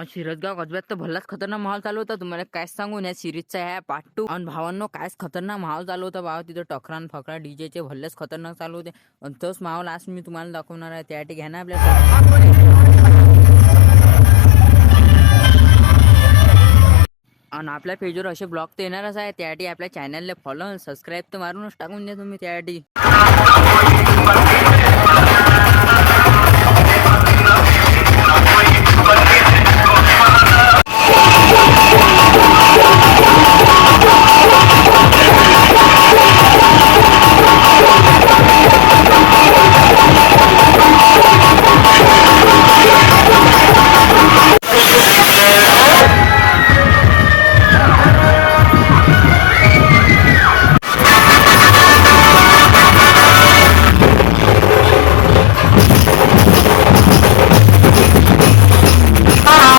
आणि शिरसगाव कस्ब्यात तर भल्लाच खतरनाक माहोल चालू होता. तुम्हाला काय सांगू या सिरीजचा ह्या पार्ट 2 आणि भावांनो कायच खतरनाक माहोल चालू होता भावा. तिथं टकरान फकरा डीजेचे भल्लेच खतरनाक चालू होते. आणि तोच माहोल आज मी तुम्हाला दाखवणार आहे. त्यासाठी घ्या ना आणि आपल्या पेजवर असे ब्लॉग तर येणारच आहे. त्यासाठी आपल्या चॅनलला फॉलो सबस्क्राईब तर मारूनच टाकून द्या तुम्ही त्यासाठी.